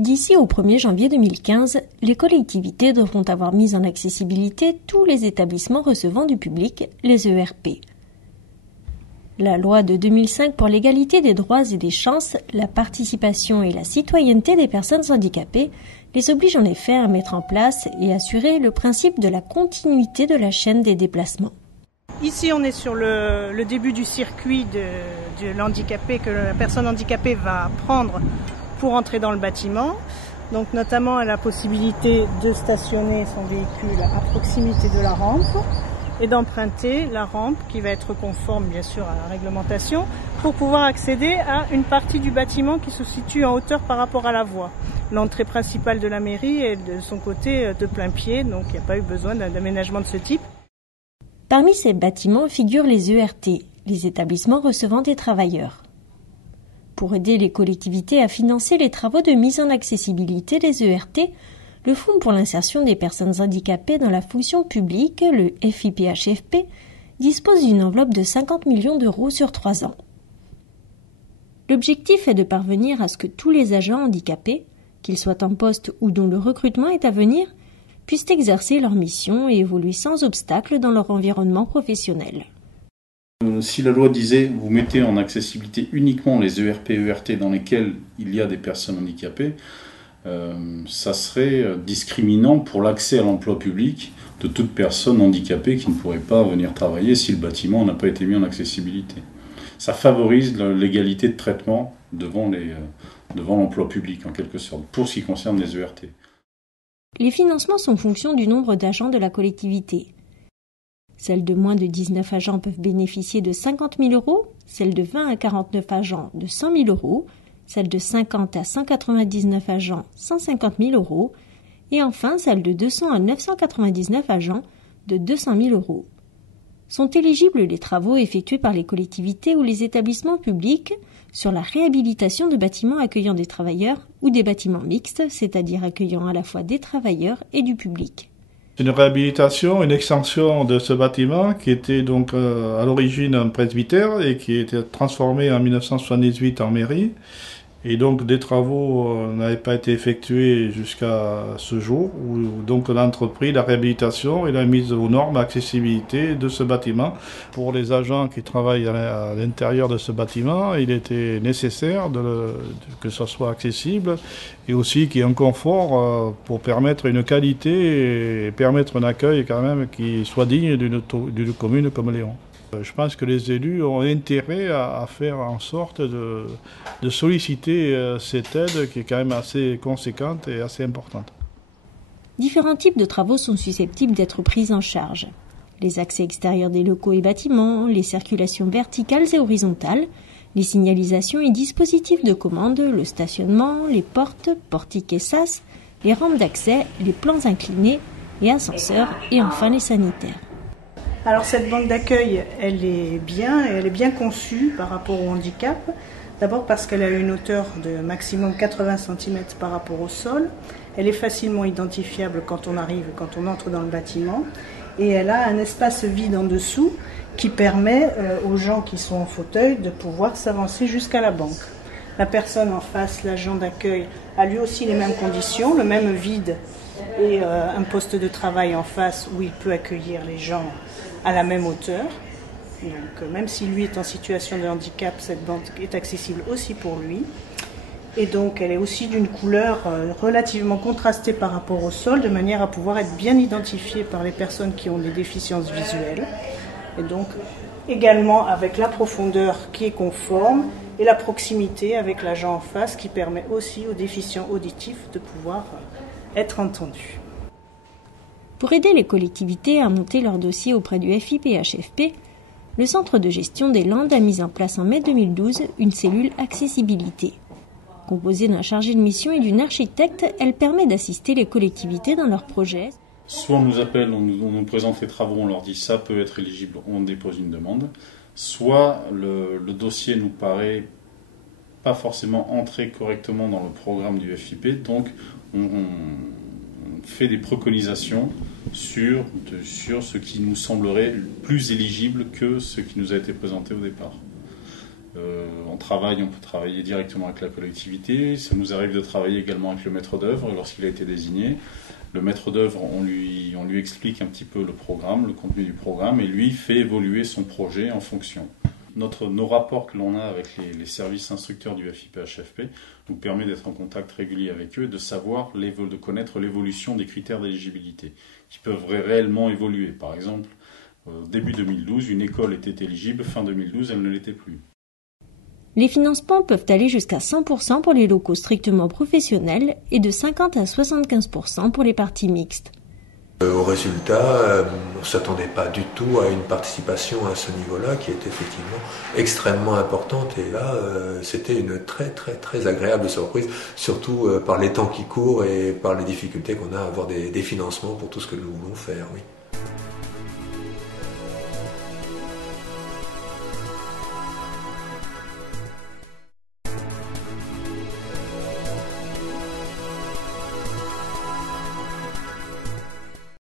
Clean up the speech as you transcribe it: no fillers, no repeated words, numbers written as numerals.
D'ici au 1er janvier 2015, les collectivités devront avoir mis en accessibilité tous les établissements recevant du public, les ERP. La loi de 2005 pour l'égalité des droits et des chances, la participation et la citoyenneté des personnes handicapées les oblige en effet à mettre en place et assurer le principe de la continuité de la chaîne des déplacements. Ici, on est sur le début du circuit de l'handicapé que la personne handicapée va prendre pour entrer dans le bâtiment. Donc notamment, elle a la possibilité de stationner son véhicule à proximité de la rampe et d'emprunter la rampe qui va être conforme bien sûr à la réglementation pour pouvoir accéder à une partie du bâtiment qui se situe en hauteur par rapport à la voie. L'entrée principale de la mairie est de son côté de plein pied, donc il n'y a pas eu besoin d'un aménagement de ce type. Parmi ces bâtiments figurent les ERT, les établissements recevant des travailleurs. Pour aider les collectivités à financer les travaux de mise en accessibilité des ERT, le Fonds pour l'insertion des personnes handicapées dans la fonction publique, le FIPHFP, dispose d'une enveloppe de 50 millions d'euros sur 3 ans. L'objectif est de parvenir à ce que tous les agents handicapés, qu'ils soient en poste ou dont le recrutement est à venir, puissent exercer leur mission et évoluer sans obstacle dans leur environnement professionnel. Si la loi disait vous mettez en accessibilité uniquement les ERP, ERT dans lesquels il y a des personnes handicapées, ça serait discriminant pour l'accès à l'emploi public de toute personne handicapée qui ne pourrait pas venir travailler si le bâtiment n'a pas été mis en accessibilité. Ça favorise l'égalité de traitement devant l'emploi public en quelque sorte, pour ce qui concerne les ERT. Les financements sont fonction du nombre d'agents de la collectivité. Celles de moins de 19 agents peuvent bénéficier de 50 000 euros, celles de 20 à 49 agents de 100 000 euros, celles de 50 à 199 agents 150 000 euros et enfin celles de 200 à 999 agents de 200 000 euros. Sont éligibles les travaux effectués par les collectivités ou les établissements publics sur la réhabilitation de bâtiments accueillant des travailleurs ou des bâtiments mixtes, c'est-à-dire accueillant à la fois des travailleurs et du public. Une réhabilitation, une extension de ce bâtiment qui était donc à l'origine un presbytère et qui a été transformé en 1978 en mairie. Et donc des travaux n'avaient pas été effectués jusqu'à ce jour où donc on a entrepris la réhabilitation et la mise aux normes accessibilité de ce bâtiment. Pour les agents qui travaillent à l'intérieur de ce bâtiment, il était nécessaire que ce soit accessible et aussi qu'il y ait un confort pour permettre une qualité et permettre un accueil quand même qui soit digne d'une commune comme Léon. Je pense que les élus ont intérêt à faire en sorte de solliciter cette aide qui est quand même assez conséquente et assez importante. Différents types de travaux sont susceptibles d'être pris en charge. Les accès extérieurs des locaux et bâtiments, les circulations verticales et horizontales, les signalisations et dispositifs de commande, le stationnement, les portes, portiques et sas, les rampes d'accès, les plans inclinés, les ascenseurs et enfin les sanitaires. Alors cette banque d'accueil, elle est bien conçue par rapport au handicap. D'abord parce qu'elle a une hauteur de maximum 80 cm par rapport au sol. Elle est facilement identifiable quand on entre dans le bâtiment. Et elle a un espace vide en dessous qui permet aux gens qui sont en fauteuil de pouvoir s'avancer jusqu'à la banque. La personne en face, l'agent d'accueil, a lui aussi les mêmes conditions, le même vide et un poste de travail en face où il peut accueillir les gens à la même hauteur. Donc même si lui est en situation de handicap, cette banque est accessible aussi pour lui. Et donc elle est aussi d'une couleur relativement contrastée par rapport au sol, de manière à pouvoir être bien identifiée par les personnes qui ont des déficiences visuelles. Et donc également avec la profondeur qui est conforme et la proximité avec l'agent en face qui permet aussi aux déficients auditifs de pouvoir être entendus. Pour aider les collectivités à monter leur dossier auprès du FIPHFP, le Centre de gestion des Landes a mis en place en mai 2012 une cellule accessibilité. Composée d'un chargé de mission et d'une architecte, elle permet d'assister les collectivités dans leurs projets. Soit on nous appelle, on nous présente les travaux, on leur dit ça peut être éligible, on dépose une demande. Soit le dossier nous paraît pas forcément entrer correctement dans le programme du FIP, donc on fait des préconisations sur ce qui nous semblerait plus éligible que ce qui nous a été présenté au départ. On peut travailler directement avec la collectivité. Ça nous arrive de travailler également avec le maître d'œuvre lorsqu'il a été désigné. Le maître d'œuvre, on lui explique un petit peu le programme, le contenu du programme, et lui fait évoluer son projet en fonction. Nos rapports que l'on a avec les services instructeurs du FIPHFP nous permet d'être en contact régulier avec eux et de connaître l'évolution des critères d'éligibilité qui peuvent réellement évoluer. Par exemple, début 2012, une école était éligible, fin 2012, elle ne l'était plus. Les financements peuvent aller jusqu'à 100% pour les locaux strictement professionnels et de 50 à 75% pour les parties mixtes. Au résultat, on ne s'attendait pas du tout à une participation à ce niveau-là qui est effectivement extrêmement importante. Et là, c'était une très très très agréable surprise, surtout par les temps qui courent et par les difficultés qu'on a à avoir des financements pour tout ce que nous voulons faire. Oui.